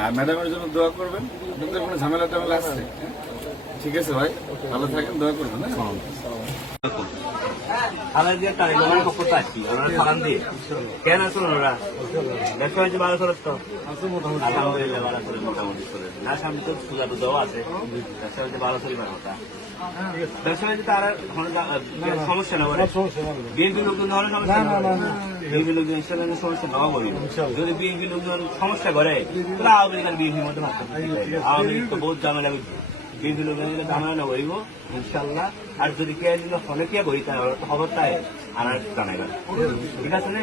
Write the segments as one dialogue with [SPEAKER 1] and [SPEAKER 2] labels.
[SPEAKER 1] আর ম্যাডামের জন্য দোয়া করবেন। আপনাদের কোনো ঝামেলা টামেলা আছে? হ্যাঁ? ঠিক আছে ভাই, ভালো থাকেন, দোয়া করবেন হ্যাঁ?
[SPEAKER 2] হাজার দিয়ে আমার পক্ষ চাচ্ছি ওনারা সালাম দিয়ে। কেন আসুন ওনারা? ব্যবসা হয়েছে ভালো খরচ তো? আলহামদুলিল্লাহ ভালো করে মোটামুটি করে না সামনে তো পূজা টুজাও আছে। ব্যবসা হয়েছে ভালো চলিবার কথা ব্যবসা হয়েছে তার সমস্যা না বিএনপি লোকজন ধরনের সমস্যা না বিএনপি লোকজন ইসলামের সমস্যা না বলি। যদি বিএনপি লোকজন সমস্যা করে তাহলে আওয়ামী লীগ আর বিএনপির মধ্যে আওয়ামী লীগ তো বহুত ঝামেলা লোকজন যদি ঝামেলা না করিব ইনশাল্লাহ। আর যদি কে দিল ফলে কে খবর তাই আনার জানাইবেন ঠিক আছে না?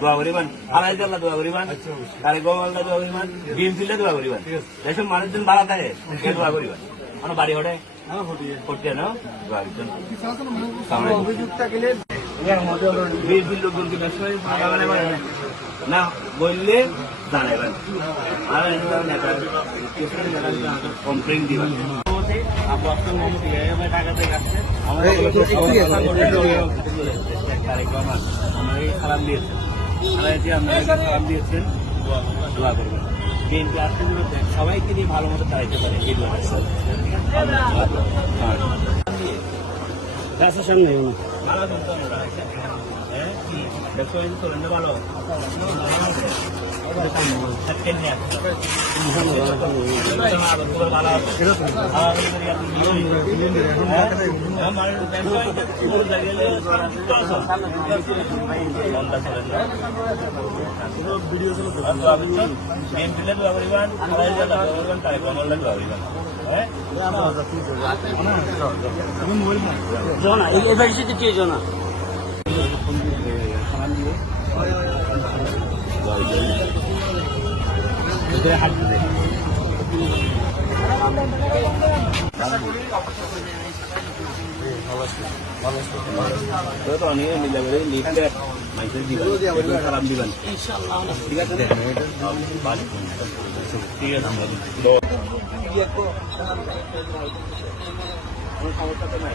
[SPEAKER 2] দোয়া করিবেন। আলাই জাল্লা দোয়া করিবেন। তারে গোমাল্লা দোয়া করিবেন বিএনপিলে দোয়া করিবেন। এসব মানুষজন বাড়া থাকে কে দোয়া করিবেন। আমার বাড়ি হটে? করতে না? দোয়া করিবেন। ব্যবসায়ী বাগানে বাড়ে না। না বললে জানাবেন আর কমপ্লেন দিবেন সালাম দিয়েছেন দোয়া করবেন বিএনপি আসতে সবাইকে নিয়ে ভালো মতো চালাইতে পারে এই দোয়া গাছের সামনে। জনা এই ভাই কি জনা ঠিক আছে ঠিক আছে সমস্যা তো নাই